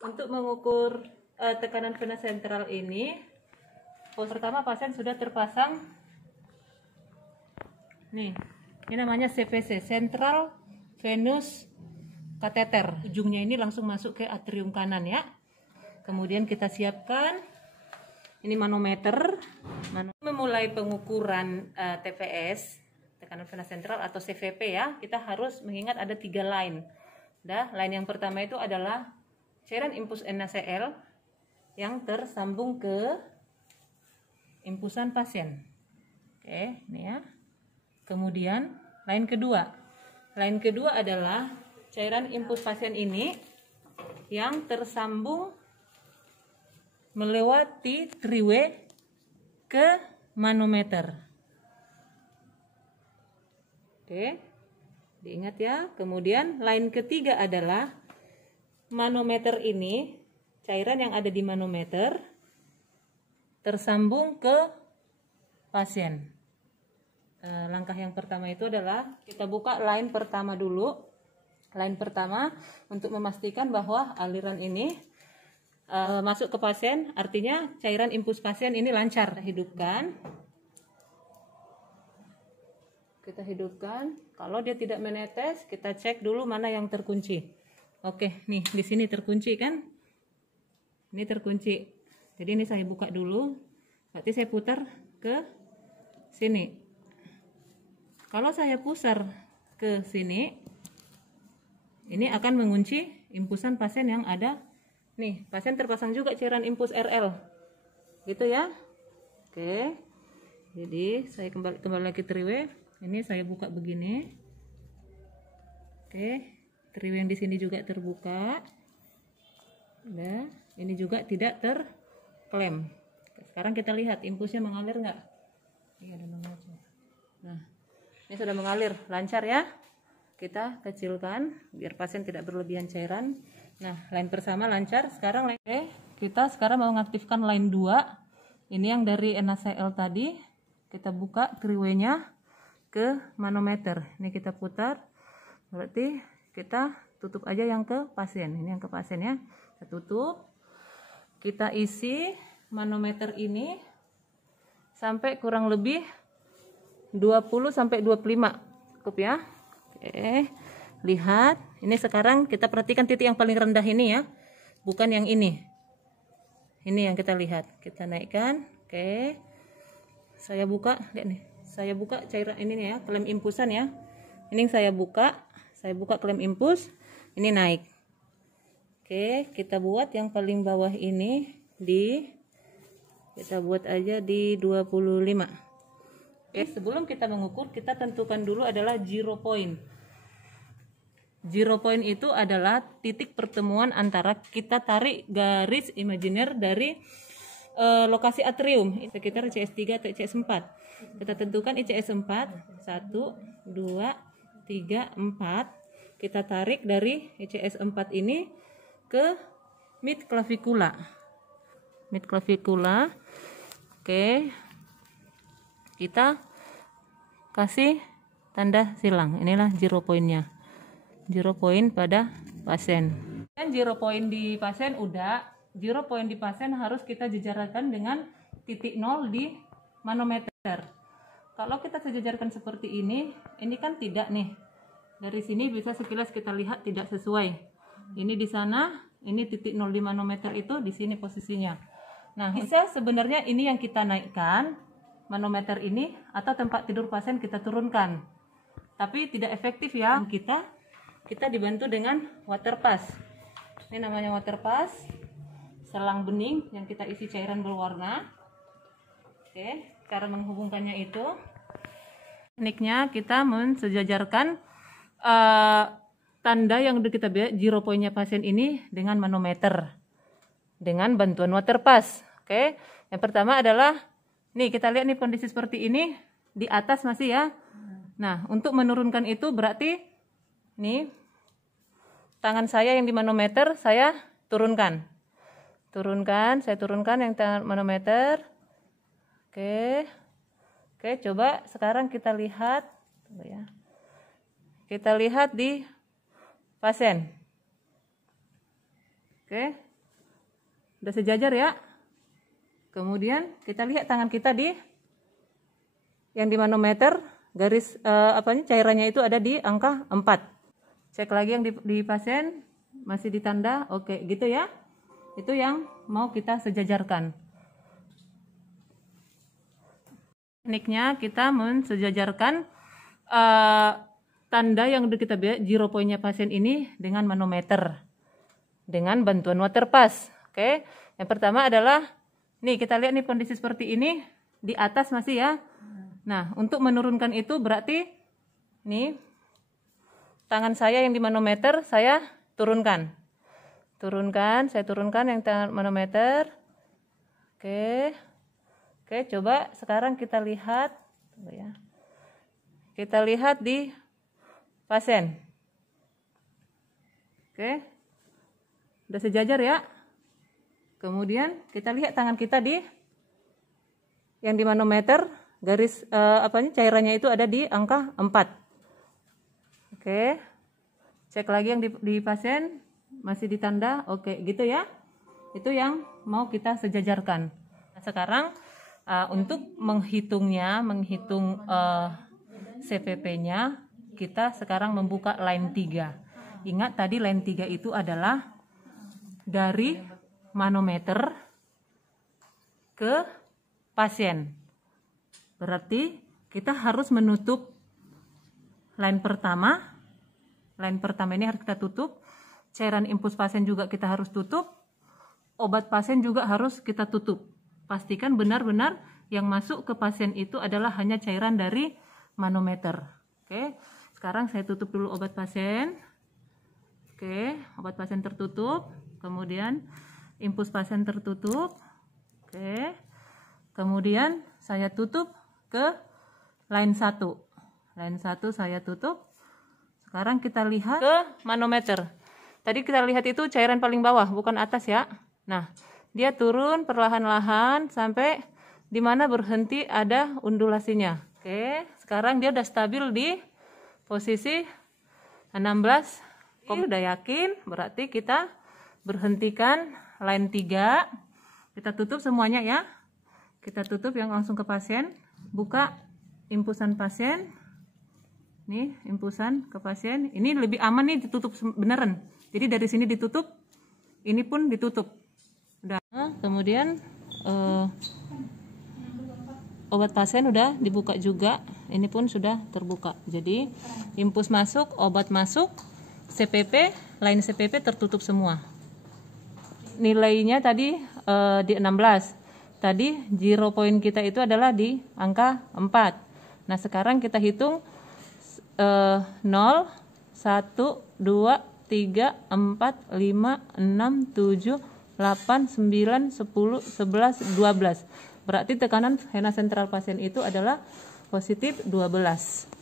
Untuk mengukur tekanan vena sentral ini, pos pertama pasien sudah terpasang. Nih, ini namanya CVC, Central Venous Catheter. Ujungnya ini langsung masuk ke atrium kanan ya. Kemudian kita siapkan ini manometer. Memulai pengukuran TVS, tekanan vena sentral atau CVP ya, kita harus mengingat ada 3 line. Line yang pertama itu adalah cairan infus NaCl yang tersambung ke infusan pasien. Oke, ini ya. Kemudian line kedua adalah cairan infus pasien ini yang tersambung melewati triway ke manometer. Oke, diingat ya. Kemudian line ketiga adalah manometer ini, cairan yang ada di manometer tersambung ke pasien. Langkah yang pertama itu adalah kita buka line pertama dulu. Line pertama untuk memastikan bahwa aliran ini masuk ke pasien, artinya cairan infus pasien ini lancar. Kita hidupkan. Kalau dia tidak menetes, kita cek dulu mana yang terkunci. Oke, nih di sini terkunci kan? Ini terkunci. Jadi ini saya buka dulu. Berarti saya putar ke sini. Kalau saya pusar ke sini, ini akan mengunci infusan pasien yang ada. Nih, pasien terpasang juga cairan infus RL. Gitu ya. Oke. Jadi saya kembali lagi triway. Ini saya buka begini. Oke. Triway yang di sini juga terbuka. Nah, ini juga tidak terklem. Sekarang kita lihat infusnya mengalir nggak? Iya, ada mengalir. Nah, ini sudah mengalir, lancar ya. Kita kecilkan biar pasien tidak berlebihan cairan. Nah, line pertama lancar. Sekarang kita sekarang mau mengaktifkan line 2. Ini yang dari NaCl tadi. Kita buka triway-nya ke manometer. Ini kita putar. Berarti kita tutup aja yang ke pasien. Ini yang ke pasien ya. Kita tutup. Kita isi manometer ini sampai kurang lebih 20 sampai 25. Cukup ya. Oke. Lihat. Ini sekarang kita perhatikan titik yang paling rendah ini ya. Bukan yang ini. Ini yang kita lihat. Kita naikkan. Oke. Saya buka, lihat nih. Saya buka cairan ini ya, klem infusan ya. Ini yang saya buka. Saya buka klem infus, ini naik. Oke, kita buat yang paling bawah ini kita buat aja di 25. Oke, sebelum kita mengukur, kita tentukan dulu adalah zero point. Zero point itu adalah titik pertemuan antara kita tarik garis imajiner dari lokasi atrium sekitar ICS3 atau ICS4. Kita tentukan ICS4 1, 2, 3, 4. Kita tarik dari ICS4 ini ke mid clavicula. Mid clavicula. Oke. Kita kasih tanda silang. Inilah zero point-nya. Zero point pada pasien. Dan zero point di pasien udah. Zero point di pasien harus kita jejarkan dengan titik 0 di manometer. Kalau kita sejajarkan seperti ini kan tidak nih. Dari sini bisa sekilas kita lihat tidak sesuai. Ini di sana, ini titik 0 di manometer itu di sini posisinya. Nah, bisa sebenarnya ini yang kita naikkan, manometer ini, atau tempat tidur pasien kita turunkan. Tapi tidak efektif ya. Kita dibantu dengan water pass. Ini namanya water pass. Selang bening yang kita isi cairan berwarna. Oke, cara menghubungkannya itu tekniknya kita mensejajarkan tanda yang udah kita buat zero point-nya pasien ini dengan manometer dengan bantuan water pass. Oke, yang pertama adalah nih kita lihat nih kondisi seperti ini di atas masih ya. Nah, untuk menurunkan itu berarti nih tangan saya yang di manometer saya turunkan. Saya turunkan yang manometer. Oke, coba sekarang kita lihat, ya. Kita lihat di pasien. Oke, Udah sejajar ya. Kemudian kita lihat tangan kita yang di manometer, garis cairannya itu ada di angka 4. Cek lagi yang di pasien, masih ditanda, oke gitu ya. Itu yang mau kita sejajarkan. Tekniknya kita mensejajarkan tanda yang udah kita lihat zero point-nya pasien ini dengan manometer dengan bantuan waterpass. Oke, yang pertama adalah nih kita lihat nih kondisi seperti ini di atas masih ya. Nah, untuk menurunkan itu berarti nih tangan saya yang di manometer saya turunkan. Saya turunkan yang tangan manometer. Oke. Oke, coba sekarang kita lihat ya. Kita lihat di pasien. Oke. Udah sejajar ya. Kemudian kita lihat tangan kita yang di manometer, garis cairannya itu ada di angka 4. Oke. Cek lagi yang di pasien, masih ditanda, oke gitu ya. Itu yang mau kita sejajarkan. Nah, sekarang untuk menghitung CPP-nya, kita sekarang membuka line 3. Ingat tadi line 3 itu adalah dari manometer ke pasien. Berarti kita harus menutup line pertama. Line pertama ini harus kita tutup. Cairan infus pasien juga kita harus tutup. Obat pasien juga harus kita tutup. Pastikan benar-benar yang masuk ke pasien itu adalah hanya cairan dari manometer. Oke, sekarang saya tutup dulu obat pasien. Oke, obat pasien tertutup. Kemudian infus pasien tertutup. Oke. Kemudian saya tutup ke line 1. Line 1 saya tutup. Sekarang kita lihat ke manometer. Tadi kita lihat itu cairan paling bawah, bukan atas ya. Nah, dia turun perlahan-lahan sampai di mana berhenti ada undulasinya. Oke, sekarang dia udah stabil di posisi 16. Kok udah yakin? Berarti kita berhentikan line 3. Kita tutup semuanya ya. Kita tutup yang langsung ke pasien. Buka impusan pasien. Nih, impusan ke pasien. Ini lebih aman nih ditutup beneran. Jadi dari sini ditutup, ini pun ditutup. Udah. Kemudian obat pasien udah dibuka juga. Ini pun sudah terbuka. Jadi impus masuk, obat masuk, CPP, line CPP tertutup semua. Nilainya tadi di 16. Tadi zero point kita itu adalah di angka 4. Nah, sekarang kita hitung 0, 1, 2, 3, 4, 5, 6, 7, 8, 9, 10, 11, 12. Berarti tekanan vena sentral pasien itu adalah positif 12.